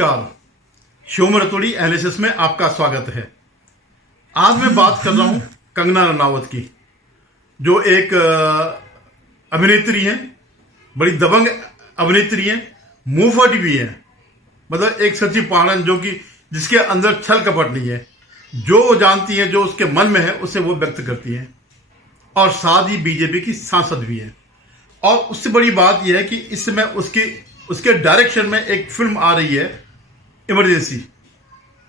नमस्कार, शिवम रतोड़ी एनालिसिस में आपका स्वागत है। आज मैं बात कर रहा हूं कंगना रनावत की, जो एक अभिनेत्री हैं, बड़ी दबंग अभिनेत्री हैं, मुंहफट भी है। मतलब एक सच्ची पहाड़न, जो कि जिसके अंदर छल कपट नहीं है, जो वो जानती है, जो उसके मन में है, उसे वो व्यक्त करती है। और साथ ही बीजेपी की सांसद भी है। और उससे बड़ी बात यह है कि इस समय उसके डायरेक्शन में एक फिल्म आ रही है, इमरजेंसी,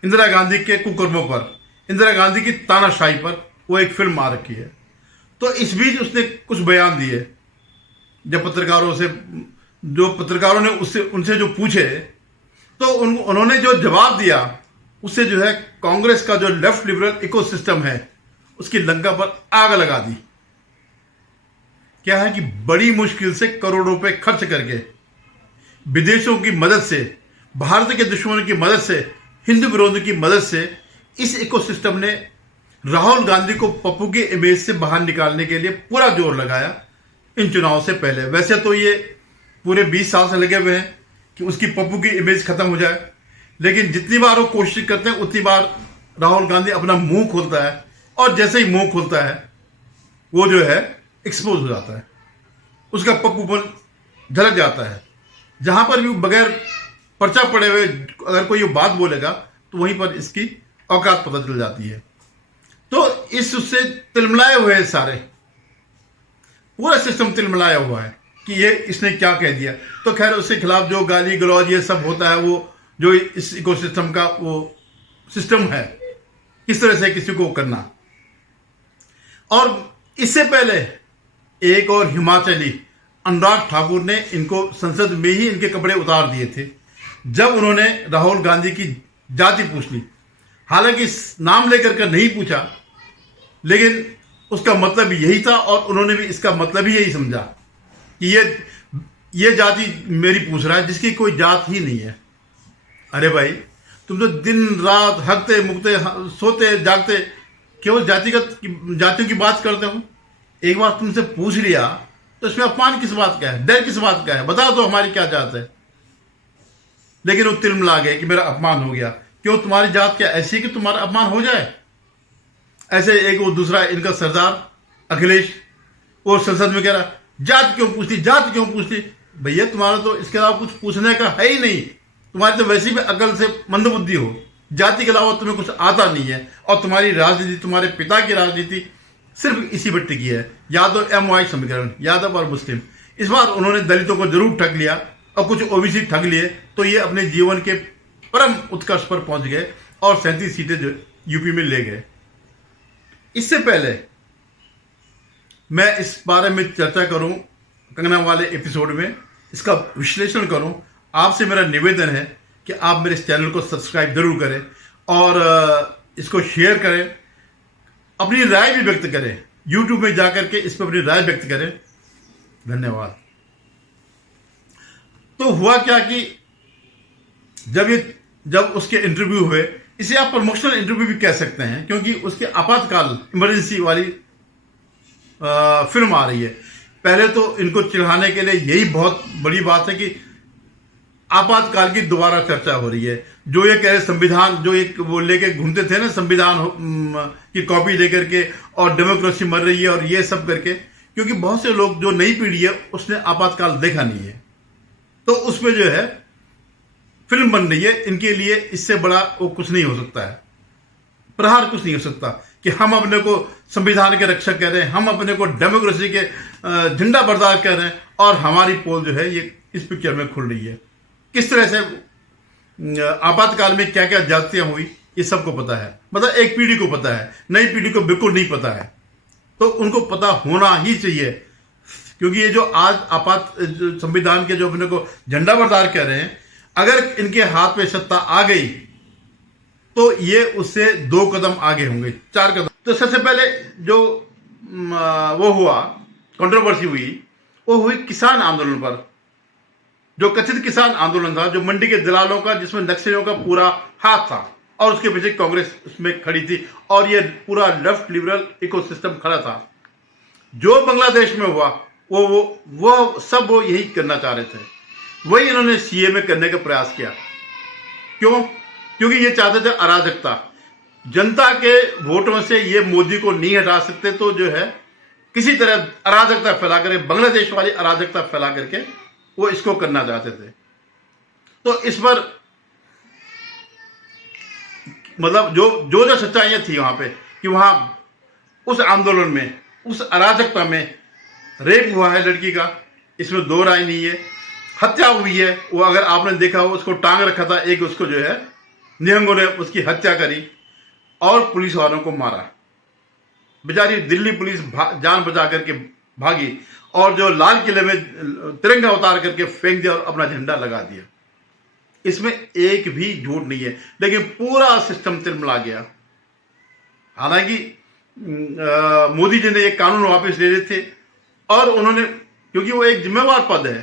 इंदिरा गांधी के कुकर्मों पर, इंदिरा गांधी की तानाशाही पर वो एक फिल्म आ रखी है। तो इस बीच उसने कुछ बयान दिए, जब पत्रकारों ने उनसे जो पूछे, तो उन्होंने जो जवाब दिया, उससे जो है कांग्रेस का जो लेफ्ट लिबरल इकोसिस्टम है, उसकी लंका पर आग लगा दी। क्या है कि बड़ी मुश्किल से करोड़ों रुपए खर्च करके, विदेशों की मदद से, भारत के दुश्मनों की मदद से, हिंदू विरोध की मदद से, इस इकोसिस्टम ने राहुल गांधी को पप्पू की इमेज से बाहर निकालने के लिए पूरा जोर लगाया इन चुनाव से पहले। वैसे तो ये पूरे 20 साल से लगे हुए हैं कि उसकी पप्पू की इमेज खत्म हो जाए, लेकिन जितनी बार वो कोशिश करते हैं, उतनी बार राहुल गांधी अपना मुंह खोलता है, और जैसे ही मुंह खोलता है, वो जो है एक्सपोज हो जाता है, उसका पप्पूपन झलक जाता है। जहां पर भी बगैर पर्चा पड़े हुए अगर कोई बात बोलेगा, तो वहीं पर इसकी औकात पता चल जाती है। तो उससे तिलमिलाए हुए हैं सारे, पूरा सिस्टम तिलमिलाया हुआ है कि ये इसने क्या कह दिया। तो खैर, उसके खिलाफ जो गाली गलौज ये सब होता है, वो जो इस इकोसिस्टम का वो सिस्टम है, किस तरह से किसी को करना। और इससे पहले एक और हिमाचली अनुराग ठाकुर ने इनको संसद में ही इनके कपड़े उतार दिए थे, जब उन्होंने राहुल गांधी की जाति पूछ ली। हालांकि नाम लेकर के नहीं पूछा, लेकिन उसका मतलब यही था, और उन्होंने भी इसका मतलब ही यही समझा कि ये जाति मेरी पूछ रहा है, जिसकी कोई जात ही नहीं है। अरे भाई, तुम तो दिन रात हकते मुकते, सोते जागते केवल जातियों की बात करते हो। एक बार तुमसे पूछ लिया, तो इसमें अपमान किस बात का है, डर किस बात का है? बताओ तो हमारी क्या जात है। लेकिन वो तिलमिला गए कि मेरा अपमान हो गया। क्यों? तुम्हारी जात क्या ऐसी है कि तुम्हारा अपमान हो जाए? ऐसे एक वो दूसरा इनका सरदार अखिलेश, वो संसद में कह रहा, जात क्यों पूछती? भैया, तुम्हारा तो इसके अलावा कुछ पूछने का है ही नहीं। तुम्हारी तो वैसे भी अकल से मंदबुद्धि हो, जाति के अलावा तुम्हें कुछ आता नहीं है। और तुम्हारी राजनीति, तुम्हारे पिता की राजनीति सिर्फ इसी पर टिकी है, यादव MY समीकरण, यादव और मुस्लिम। इस बार उन्होंने दलितों को जरूर ठग लिया, और कुछ OBC ठग लिए, तो ये अपने जीवन के परम उत्कर्ष पर पहुंच गए और 37 सीटें जो यूपी में ले गए। इससे पहले मैं इस बारे में चर्चा करूं, कंगना वाले एपिसोड में इसका विश्लेषण करूं, आपसे मेरा निवेदन है कि आप मेरे इस चैनल को सब्सक्राइब जरूर करें, और इसको शेयर करें, अपनी राय भी व्यक्त करें, YouTube में जाकर के इस पर अपनी राय व्यक्त करें। धन्यवाद। तो हुआ क्या कि जब उसके इंटरव्यू हुए, इसे आप प्रमोशनल इंटरव्यू भी कह सकते हैं, क्योंकि उसके आपातकाल इमरजेंसी वाली फिल्म आ रही है। पहले तो इनको चिढ़ाने के लिए यही बहुत बड़ी बात है कि आपातकाल की दोबारा चर्चा हो रही है। जो ये कह रहे संविधान, जो एक वो लेके घूमते थे ना, संविधान की कॉपी लेकर के, और डेमोक्रेसी मर रही है और ये सब करके, क्योंकि बहुत से लोग, जो नई पीढ़ी है, उसने आपातकाल देखा नहीं है, तो उसमें जो है फिल्म बन रही है। इनके लिए इससे बड़ा वो कुछ नहीं हो सकता है, प्रहार कुछ नहीं हो सकता कि हम अपने को संविधान के रक्षक कह रहे हैं, हम अपने को डेमोक्रेसी के झंडा बरदार कह रहे हैं, और हमारी पोल जो है ये इस पिक्चर में खुल रही है। किस तरह से आपातकाल में क्या क्या जातियां हुई, ये सबको पता है। मतलब एक पीढ़ी को पता है, नई पीढ़ी को बिल्कुल नहीं पता है। तो उनको पता होना ही चाहिए, क्योंकि ये जो आज संविधान के जो अपने को झंडा बरदार कह रहे हैं, अगर इनके हाथ में सत्ता आ गई, तो ये उससे 2 कदम आगे होंगे, 4 कदम। तो सबसे पहले जो वो हुआ, कंट्रोवर्सी हुई, वो हुई किसान आंदोलन पर। जो कथित किसान आंदोलन था, जो मंडी के दलालों का, जिसमें नक्सलियों का पूरा हाथ था, और उसके पीछे कांग्रेस उसमें खड़ी थी, और ये पूरा लेफ्ट लिबरल इकोसिस्टम खड़ा था। जो बांग्लादेश में हुआ, वो सब वो यही करना चाह रहे थे, वही इन्होंने CA में करने का प्रयास किया। क्यों? क्योंकि ये चाहते थे अराजकता। जनता के वोटों से ये मोदी को नहीं हटा सकते, तो जो है किसी तरह अराजकता फैला करके, बांग्लादेश वाली अराजकता फैला करके वो इसको करना चाहते थे। तो इस पर मतलब जो सच्चाइयां थी वहां पे, कि वहां उस आंदोलन में, उस अराजकता में रेप हुआ है लड़की का, इसमें दो राय नहीं है। हत्या हुई है, वो अगर आपने देखा हो, उसको टांग रखा था, एक उसको जो है निहंगों ने उसकी हत्या करी और पुलिस वालों को मारा। बेचारी दिल्ली पुलिस जान बचा करके भागी और जो लाल किले में तिरंगा उतार करके फेंक दिया और अपना झंडा लगा दिया। इसमें एक भी झूठ नहीं है, लेकिन पूरा सिस्टम तिलमिला गया। हालांकि मोदी जी ने एक कानून वापस ले लिए थे और उन्होंने, क्योंकि वो एक जिम्मेवार पद है,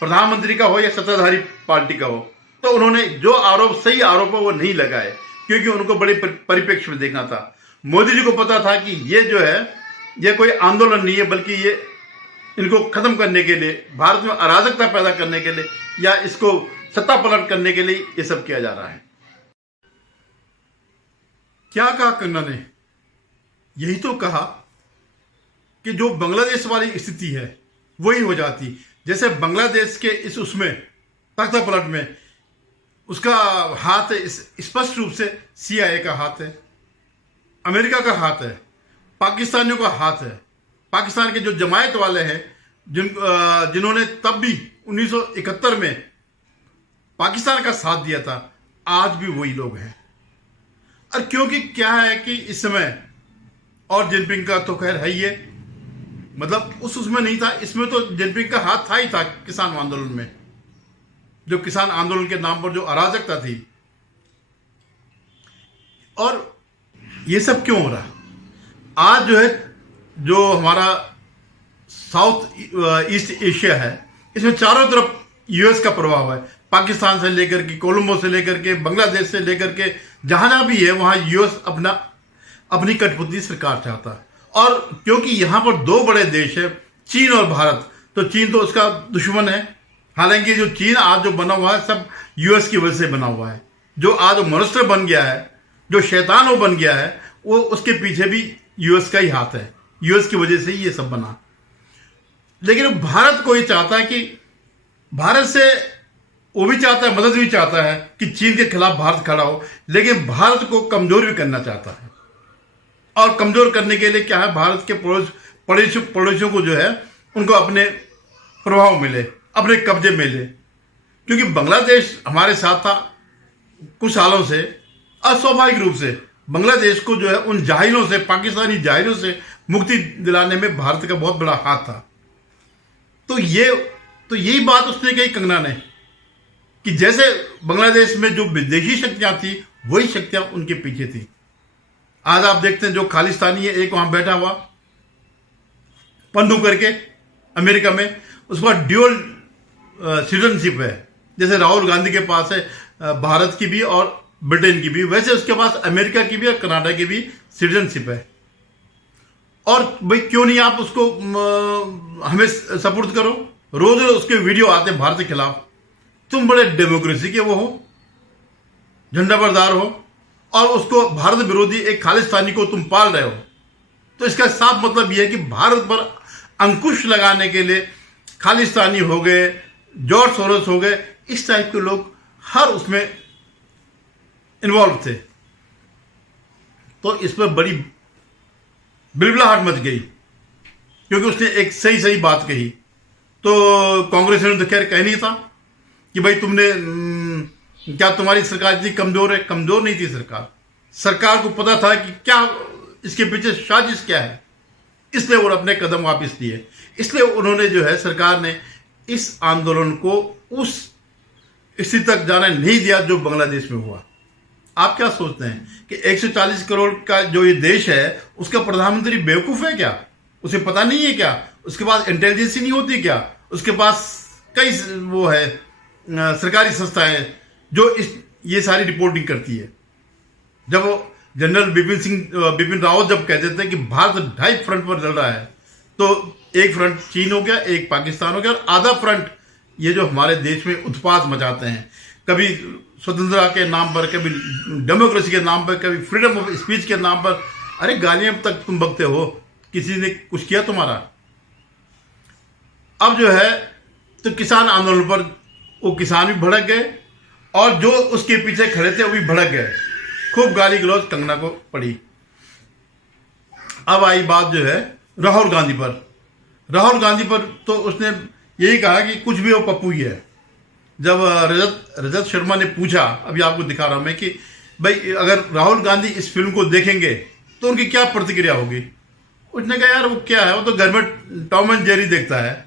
प्रधानमंत्री का हो या सत्ताधारी पार्टी का हो, तो उन्होंने जो आरोप, सही आरोप है वो नहीं लगाए, क्योंकि उनको बड़े परिप्रेक्ष्य में देखना था। मोदी जी को पता था कि ये जो है, ये कोई आंदोलन नहीं है, बल्कि ये इनको खत्म करने के लिए, भारत में अराजकता पैदा करने के लिए या इसको सत्ता पलट करने के लिए ये सब किया जा रहा है। क्या कहा कंगना ने? यही तो कहा कि जो बांग्लादेश वाली स्थिति है वही हो जाती। जैसे बांग्लादेश के इस उसमें तख्ता पलट में उसका हाथ है, स्पष्ट रूप से CIA का हाथ है, अमेरिका का हाथ है, पाकिस्तानियों का हाथ है। पाकिस्तान के जो जमायत वाले हैं, जिन्होंने तब भी 1971 में पाकिस्तान का साथ दिया था, आज भी वही लोग हैं। और क्योंकि क्या है कि इस समय, और जिनपिंग का तो खैर है ही है, मतलब उसमें नहीं था, इसमें तो जिनपिंग का हाथ था ही था किसान आंदोलन में, जो किसान आंदोलन के नाम पर जो अराजकता थी। और ये सब क्यों हो रहा? आज जो है, जो हमारा साउथ ईस्ट एशिया है, इसमें चारों तरफ US का प्रभाव है। पाकिस्तान से लेकर के, कोलंबो से लेकर के, बांग्लादेश से लेकर के, जहां भी है वहां US अपनी कठपुतली सरकार चाहता है। और क्योंकि यहां पर दो बड़े देश है, चीन और भारत, तो चीन तो उसका दुश्मन है। हालांकि जो चीन आज जो बना हुआ है, सब US की वजह से बना हुआ है। जो आज मनुष्य बन गया है, जो शैतान वो बन गया है, वो उसके पीछे भी US का ही हाथ है। US की वजह से ही ये सब बना। लेकिन भारत को ये चाहता है कि, भारत से वो भी चाहता है, मदद भी चाहता है कि चीन के खिलाफ भारत खड़ा हो, लेकिन भारत को कमजोर भी करना चाहता है। और कमजोर करने के लिए क्या है, भारत के पड़ोसियों को जो है, उनको अपने प्रभाव मिले, अपने कब्जे में ले। क्योंकि बांग्लादेश हमारे साथ था कुछ सालों से, अस्वाभाविक रूप से बांग्लादेश को जो है उन जाहिलों से, पाकिस्तानी जाहिलों से मुक्ति दिलाने में भारत का बहुत बड़ा हाथ था। तो यही बात उसने कही कंगना ने, कि जैसे बांग्लादेश में जो विदेशी शक्तियां थी, वही शक्तियां उनके पीछे थी। आज आप देखते हैं जो खालिस्तानी है, एक वहां बैठा हुआ पन्नू करके अमेरिका में, उसका ड्यूअल सिटीजनशिप है। जैसे राहुल गांधी के पास है भारत की भी और ब्रिटेन की भी, वैसे उसके पास अमेरिका की भी और कनाडा की भी सिटीजनशिप है। और भाई क्यों नहीं आप उसको हमें सपोर्ट करो? रोज रोज उसके वीडियो आते हैं भारत के खिलाफ। तुम बड़े डेमोक्रेसी के वो हो, झंडा बरदार हो, और उसको भारत विरोधी एक खालिस्तानी को तुम पाल रहे हो। तो इसका साफ मतलब यह है कि भारत पर अंकुश लगाने के लिए खालिस्तानी हो गए, जॉर्ज सोरोस हो गए, इस टाइप के लोग हर उसमें इन्वॉल्व थे। तो इस पर बड़ी बिलबिलाहट मच गई, क्योंकि उसने एक सही बात कही। तो कांग्रेस ने तो खैर कह नहीं था कि भाई तुमने क्या तुम्हारी सरकार इतनी कमजोर है? कमजोर नहीं थी सरकार। सरकार को पता था कि क्या इसके पीछे साजिश क्या है, इसलिए वो अपने कदम वापस लिए। इसलिए उन्होंने जो है, सरकार ने इस आंदोलन को उस स्थिति तक जाने नहीं दिया जो बांग्लादेश में हुआ। आप क्या सोचते हैं कि 140 करोड़ का जो ये देश है, उसका प्रधानमंत्री बेवकूफ है क्या? उसे पता नहीं है क्या? उसके पास इंटेलिजेंस ही नहीं होती क्या? उसके पास कई वो है सरकारी संस्थाएं जो ये सारी रिपोर्टिंग करती है। जब जनरल बिपिन रावत जब कहते थे कि भारत 2.5 फ्रंट पर चल रहा है, तो एक फ्रंट चीन हो गया, एक पाकिस्तान हो गया, और आधा फ्रंट ये जो हमारे देश में उत्पात मचाते हैं, कभी स्वतंत्रता के नाम पर, कभी डेमोक्रेसी के नाम पर, कभी फ्रीडम ऑफ स्पीच के नाम पर, अरे गालियां तक तुम बकते हो, किसी ने कुछ किया तुम्हारा? अब जो है तो किसान आंदोलन पर वो किसान भी भड़क गए और जो उसके पीछे खड़े थे वो भी भड़क गए, खूब गाली गलौज कंगना को पड़ी। अब आई बात जो है राहुल गांधी पर। राहुल गांधी पर तो उसने यही कहा कि कुछ भी हो पप्पू ही है। जब रजत शर्मा ने पूछा, अभी आपको दिखा रहा हूं मैं, कि भाई अगर राहुल गांधी इस फिल्म को देखेंगे तो उनकी क्या प्रतिक्रिया होगी, उसने कहा यार वो क्या है, वो तो घर में टॉम एंड जेरी देखता है,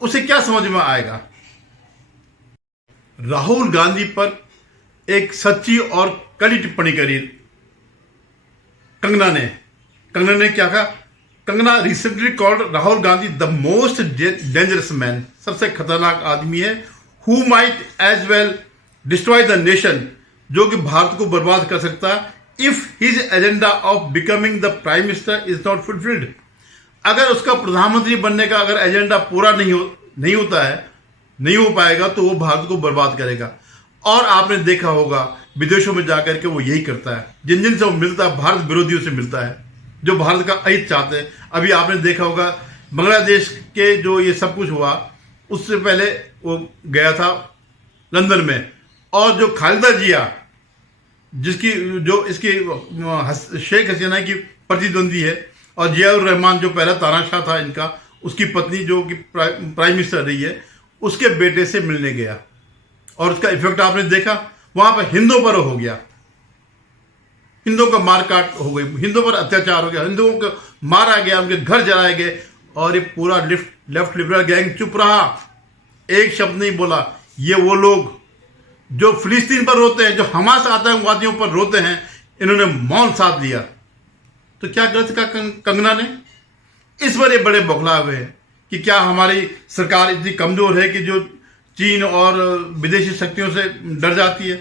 उसे क्या समझ में आएगा। राहुल गांधी पर एक सच्ची और कड़ी टिप्पणी करी कंगना ने क्या कहा? Kangana recently called Rahul Gandhi the most dangerous man, सबसे खतरनाक आदमी है, who might as well destroy the nation, जो कि भारत को बर्बाद कर सकता है, if his agenda of becoming the prime minister is not fulfilled. अगर उसका प्रधानमंत्री बनने का अगर एजेंडा पूरा नहीं होता है, नहीं हो पाएगा, तो वो भारत को बर्बाद करेगा। और आपने देखा होगा विदेशों में जाकर के वो यही करता है, जिन जिन से वो मिलता है भारत विरोधियों से मिलता है, जो भारत का अहित चाहते हैं। अभी आपने देखा होगा बांग्लादेश के जो ये सब कुछ हुआ, उससे पहले वो गया था लंदन में, और जो खालिदा जिया, जिसकी जो इसकी शेख हसीना की प्रतिद्वंदी है, और जियाउर रहमान जो पहला तानाशाह था इनका, उसकी पत्नी जो कि प्राइम मिनिस्टर रही है, उसके बेटे से मिलने गया, और उसका इफेक्ट आपने देखा, वहां पर हिंदुओं पर हो गया, हिंदुओं का मारकाट हो गई, हिंदुओं पर अत्याचार हो गया, हिंदुओं को मारा गया, उनके घर जलाए गए, और ये पूरा लेफ्ट लिबरल गैंग चुप रहा, एक शब्द नहीं बोला। ये वो लोग जो फिलिस्तीन पर रोते हैं, जो हमास आतंकवादियों पर रोते हैं, इन्होंने मौन साध लिया। तो क्या गलत कहा कंगना ने? इस पर ये बड़े बौखला हुए हैं कि क्या हमारी सरकार इतनी कमजोर है कि जो चीन और विदेशी शक्तियों से डर जाती है?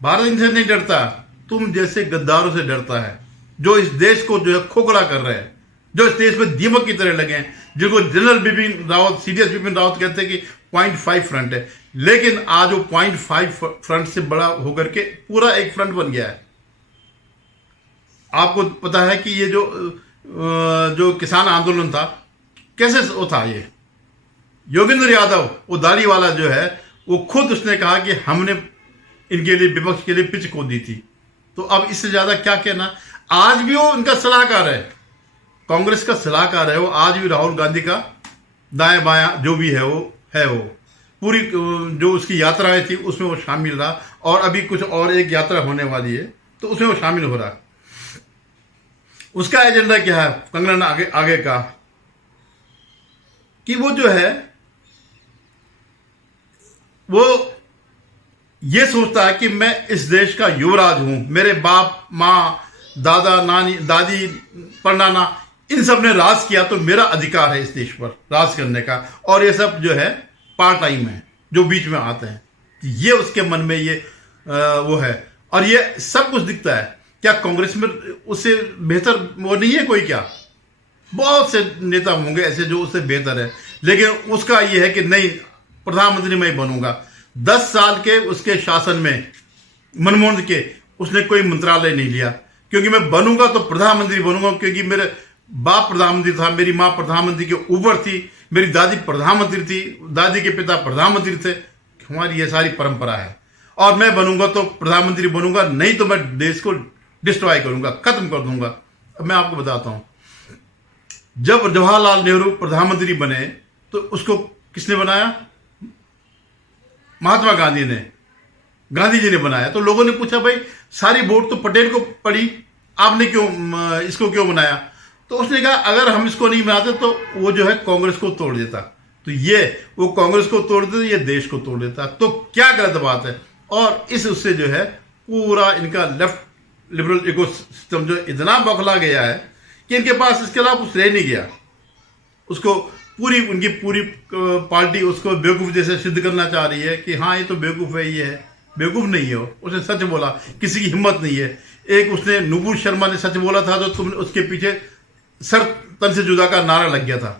भारत इनसे नहीं डरता, तुम जैसे गद्दारों से डरता है, जो इस देश को जो है खोखला कर रहे हैं, जो इस देश में दीमक की तरह लगे हैं, जिनको जनरल बिपिन रावत, सीडीएस बिपिन रावत कहते हैं कि 0.5 फ्रंट है, लेकिन आज वो 0.5 फ्रंट से बड़ा होकर के पूरा एक फ्रंट बन गया है। आपको पता है कि ये जो किसान आंदोलन था, कैसे वो था? ये योगेंद्र यादव, वो दाढ़ी वाला जो है, वो खुद उसने कहा कि हमने इनके लिए, विपक्ष के लिए पिच को दी थी। तो अब इससे ज्यादा क्या कहना? आज भी वो उनका सलाहकार है, कांग्रेस का सलाहकार है वो, आज भी राहुल गांधी का दाएं बायां जो भी है वो पूरी जो उसकी यात्राएं थी उसमें वो शामिल रहा, और अभी कुछ और एक यात्रा होने वाली है तो उसमें वो शामिल हो रहा। उसका एजेंडा क्या है? कंगना ने आगे कहा कि वो जो है वो ये सोचता है कि मैं इस देश का युवराज हूं, मेरे बाप माँ, दादा, नानी, दादी, परनाना, इन सब ने राज किया, तो मेरा अधिकार है इस देश पर राज करने का, और ये सब जो है पार्ट टाइम है जो बीच में आते हैं। ये उसके मन में ये वो है, और ये सब कुछ दिखता है। क्या कांग्रेस में उससे बेहतर वो नहीं है कोई? क्या बहुत से नेता होंगे ऐसे जो उससे बेहतर है, लेकिन उसका ये है कि नहीं, प्रधानमंत्री मैं बनूंगा। 10 साल के उसके शासन में मनमोहन के उसने कोई मंत्रालय नहीं लिया, क्योंकि मैं बनूंगा तो प्रधानमंत्री बनूंगा, क्योंकि मेरे बाप प्रधानमंत्री था, मेरी माँ प्रधानमंत्री के ऊपर थी, मेरी दादी प्रधानमंत्री थी, दादी के पिता प्रधानमंत्री थे, हमारी ये सारी परंपरा है, और मैं बनूंगा तो प्रधानमंत्री बनूंगा, नहीं तो मैं देश को डिस्ट्रॉय करूंगा, खत्म कर दूंगा। अब मैं आपको बताता हूं, जब जवाहरलाल नेहरू प्रधानमंत्री बने तो उसको किसने बनाया? महात्मा गांधी जी ने बनाया। तो लोगों ने पूछा भाई सारी वोट तो पटेल को पड़ी, आपने इसको क्यों बनाया? तो उसने कहा अगर हम इसको नहीं बनाते तो वो जो है कांग्रेस को तोड़ देता, तो ये वो कांग्रेस को तोड़ देता, ये देश को तोड़ देता। तो क्या गलत बात है? और उससे जो है पूरा इनका लेफ्ट लिबरल इकोसिस्टम जो इतना बौखला गया है कि इनके पास इसके अलावा कुछ रह नहीं गया। उसको उनकी पूरी पार्टी उसको बेवकूफ़ जैसे सिद्ध करना चाह रही है कि हाँ ये तो बेवकूफ़ है, ये है। बेवकूफ़ नहीं है वो, उसने सच बोला, किसी की हिम्मत नहीं है। एक उसने नुपुर शर्मा ने सच बोला था तो तुमने उसके पीछे सर तन से जुदा का नारा लग गया था,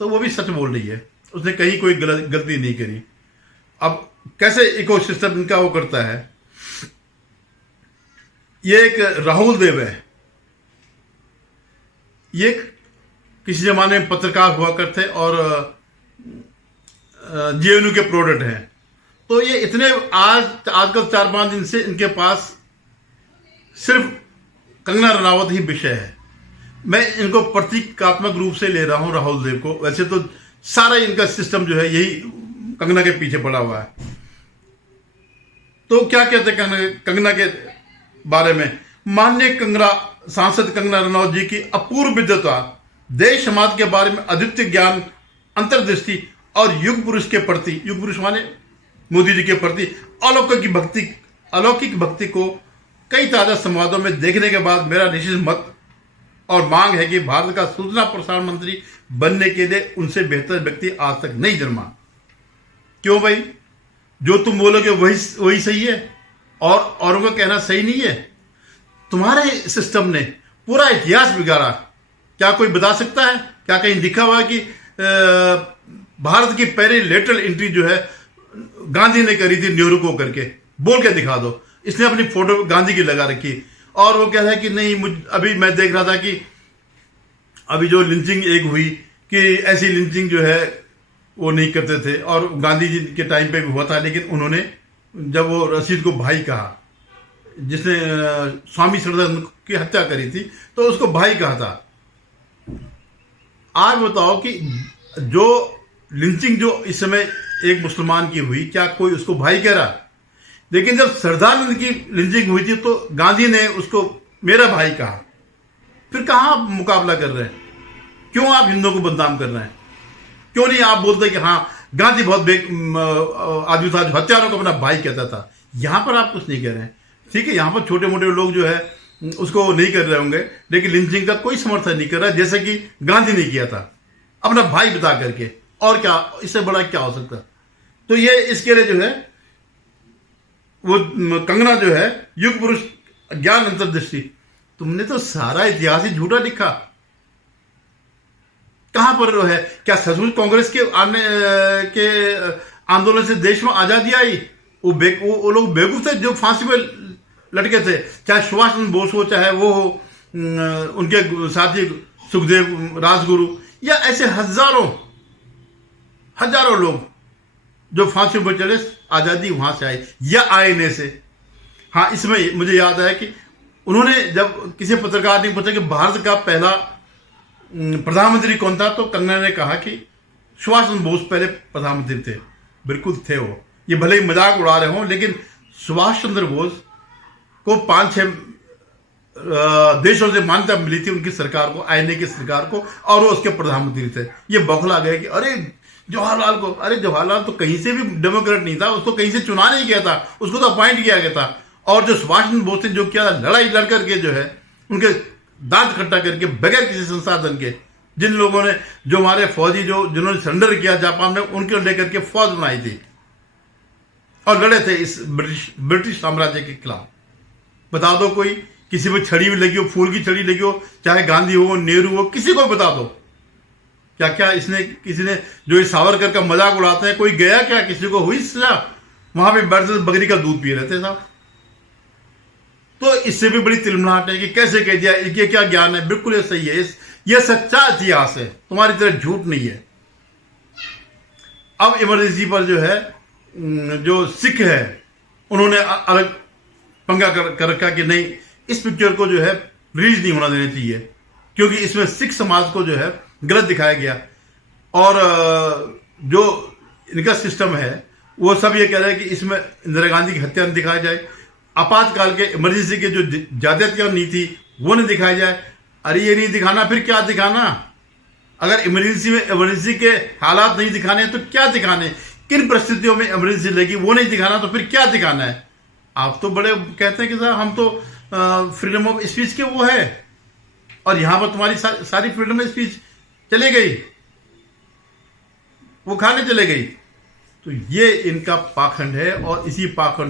तो वो भी सच बोल रही है, उसने कहीं कोई गलती नहीं करी। अब कैसे इकोसिस्टम इनका वो करता है। ये एक राहुल देव है, ये किसी जमाने में पत्रकार हुआ करते और जेएनयू के प्रोडक्ट हैं। तो ये इतने आजकल 4-5 दिन से इनके पास सिर्फ कंगना रनावत ही विषय है। मैं इनको प्रतीकात्मक रूप से ले रहा हूं राहुल देव को। वैसे तो सारा इनका सिस्टम जो है यही कंगना के पीछे पड़ा हुआ है। तो क्या कहते हैं कंगना के बारे में? माननीय कंगना सांसद कंगना रनौत जी की अपूर्व विद्वता, देश समाज के बारे में अद्वितीय ज्ञान, अंतर्दृष्टि और युग पुरुष के प्रति, युग पुरुष माने मोदी जी के प्रति अलौकिक भक्ति को कई ताजा संवादों में देखने के बाद मेरा निश्चित मत और मांग है कि भारत का सूचना प्रसारण मंत्री बनने के लिए उनसे बेहतर व्यक्ति आज तक नहीं जन्मा। क्यों भाई? जो तुम बोलोगे वही सही है और औरों का कहना सही नहीं है। तुम्हारे सिस्टम ने पूरा इतिहास बिगाड़ा। क्या कोई बता सकता है? क्या कहीं लिखा हुआ है कि भारत की पहली लेटरल एंट्री जो है गांधी ने करी थी नेहरू को करके? बोल के दिखा दो। इसने अपनी फोटो गांधी की लगा रखी और वो कह रहा है कि नहीं, अभी मैं देख रहा था कि अभी जो लिंचिंग एक हुई कि ऐसी लिंचिंग जो है वो नहीं करते थे और गांधी जी के टाइम पे भी हुआ था, लेकिन उन्होंने जब वो रशीद को भाई कहा, जिसने स्वामी श्रद्धानंद की हत्या करी थी, तो उसको भाई कहा था। आज बताओ कि जो लिंचिंग जो इस समय एक मुसलमान की हुई, क्या कोई उसको भाई कह रहा? लेकिन जब श्रद्धानंद की लिंचिंग हुई थी तो गांधी ने उसको मेरा भाई कहा। फिर कहां आप मुकाबला कर रहे हैं? क्यों आप हिंदुओं को बदनाम कर रहे हैं? क्यों नहीं आप बोलते कि हाँ गांधी बहुत आदमी था जो हत्यारों को अपना भाई कहता था? यहां पर आप कुछ नहीं कह रहे हैं। ठीक है, यहां पर छोटे मोटे लोग जो है उसको नहीं कर रहे होंगे, लेकिन लिंचिंग का कोई समर्थन नहीं कर रहा, जैसे कि गांधी ने किया था अपना भाई बता करके। और क्या इससे बड़ा क्या हो सकता? तो ये इसके लिए जो है वो कंगना जो है युग पुरुष ज्ञान अंतर्दृष्टि, तुमने तो सारा इतिहास ही झूठा लिखा। कहां पर है? क्या सचमुच कांग्रेस के आने के आंदोलन से देश में आजादी आई? वो लोग बेवकूफ थे जो फांसी पे लटके थे, चाहे सुभाष चंद्र बोस हो, चाहे वो हो उनके साथी सुखदेव राजगुरु, या ऐसे हजारों लोग जो फांसी पर चढ़े, आजादी वहां से आई या आईने से। हाँ, इसमें मुझे याद आया कि उन्होंने जब किसी पत्रकार ने पूछा कि भारत का पहला प्रधानमंत्री कौन था, तो कंगना ने कहा कि सुभाष चंद्र बोस पहले प्रधानमंत्री थे। बिल्कुल थे वो। ये भले ही मजाक उड़ा रहे हों, लेकिन सुभाष चंद्र बोस को 5-6 देशों से मान्यता मिली थी उनकी सरकार को, आईने की सरकार को, और वो उसके प्रधानमंत्री थे। ये बौखला गए कि अरे जवाहरलाल तो कहीं से भी डेमोक्रेट नहीं था, उसको कहीं से चुना नहीं गया था, उसको तो अपॉइंट किया गया था। और जो सुभाष चंद्र बोस ने जो किया, लड़ाई लड़ करके जो है उनके दांत खट्टा करके बगैर किसी संसाधन के, जिन लोगों ने, जो हमारे फौजी जिन्होंने सरेंडर किया जापान में, उनके लेकर के फौज बनाई थी और लड़े थे इस ब्रिटिश साम्राज्य के खिलाफ। बता दो कोई, किसी पर छड़ी भी लगी हो, फूल की छड़ी लगी हो, चाहे गांधी हो, नेहरू हो, किसी को बता दो। क्या किसी ने जो इस सावरकर का मजाक उड़ाते हैं, कोई गया क्या? किसी को हुई सजा? वहां पे बैठते बकरी का दूध पी रहे थे साहब। तो इससे भी बड़ी तिलमलाहट है कि कैसे कह दिया, ये क्या ज्ञान है? बिल्कुल ये सही है, ये सच्चा इतिहास है, तुम्हारी तरह झूठ नहीं है। अब इमरजेंसी पर जो है, जो सिख है उन्होंने अलग पंगा कर रखा कि नहीं, इस पिक्चर को जो है रिलीज नहीं होना देना चाहिए, क्योंकि इसमें सिख समाज को जो है गलत दिखाया गया। और जो इनका सिस्टम है वो सब ये कह रहे हैं कि इसमें इंदिरा गांधी की हत्या न दिखाया जाए, आपातकाल के इमरजेंसी के जो ज्यादतियां नहीं थी वो नहीं दिखाया जाए। अरे ये नहीं दिखाना, फिर क्या दिखाना? अगर इमरजेंसी के हालात नहीं दिखाने तो क्या दिखाने? किन परिस्थितियों में इमरजेंसी लगी वो नहीं दिखाना, तो फिर क्या दिखाना है? आप तो बड़े कहते हैं कि साहब हम तो फ्रीडम ऑफ स्पीच के वो है, और यहां पर तुम्हारी सारी फ्रीडम ऑफ स्पीच चले गई, वो खाने चले गई। तो ये इनका पाखंड है, और इसी पाखंड